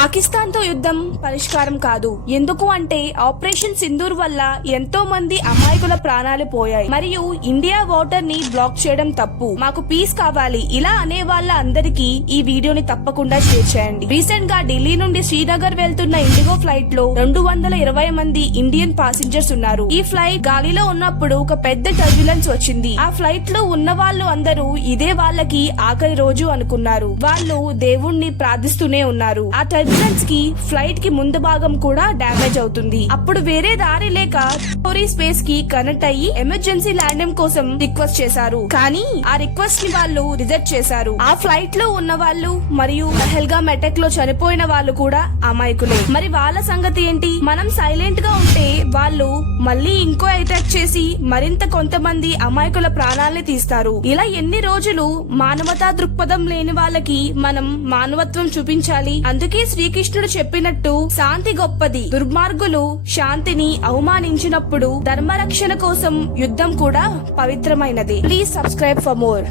పాకిస్తాన్ తో యుద్ధం పరిష్కారం కాదు. ఎందుకు అంటే ఆపరేషన్ సింధూర్ వల్ల ఎంతో మంది అమాయకుల ప్రాణాలు పోయాయి మరియు ఇండియా వాటర్ ని బ్లాక్ చేయడం తప్పు. మాకు పీస్ కావాలి ఇలా అనే వాళ్ళ అందరికీ ఈ వీడియోని తప్పకుండా షేర్ చేయండి. రీసెంట్ గా ఢిల్లీ నుండి శ్రీనగర్ వెళ్తున్న ఇండిగో ఫ్లైట్ లో 220 మంది ఇండియన్ పాసింజర్స్ ఉన్నారు. ఈ ఫ్లైట్ గాలిలో ఉన్నప్పుడు ఒక పెద్ద టర్బ్యులెన్స్ వచ్చింది. ఆ ఫ్లైట్ లో ఉన్న వాళ్ళు అందరూ ఇదే వాళ్ళకి ఆఖరి రోజు అనుకున్నారు. వాళ్ళు దేవుణ్ణి ప్రార్థిస్తూనే ఉన్నారు. ఆ టర్బ్యులెన్స్ కి ఫ్లైట్ కి ముందు భాగం కూడా డ్యామేజ్ అవుతుంది. అప్పుడు వేరే దారి లేక స్పేస్ కి కనెక్ట్ అయ్యి ఎమర్జెన్సీ ల్యాండింగ్ కోసం రిక్వెస్ట్ చేశారు. కానీ ఆ రిక్వెస్ట్ ని వాళ్ళు రిజెక్ట్ చేశారు. ఆ ఫ్లైట్ లో ఉన్న వాళ్ళు మరియు పహల్గామ్ అటాక్ లో చనిపోయిన వాళ్ళు కూడా అమాయకులే. మరి వాళ్ళ సంగతి ఏంటి? మనం సైలెంట్ గా ఉంటే వాళ్ళు మళ్ళీ ఇంకో అటాక్ చేసి మరింత కొంతమంది అమాయకుల ప్రాణాల్ని తీస్తారు. ఇలా ఎన్ని రోజులు మానవతా దృక్పథం లేని వాళ్ళకి మనం మానవత్వం చూపించాలి. అందుకే శ్రీకృష్ణుడు చెప్పినట్టు శాంతి గొప్పది. దుర్మార్గులు శాంతిని అవమానించినప్పుడు ధర్మరక్షణ కోసం యుద్ధం కూడా పవిత్రమైనది. Please subscribe for more.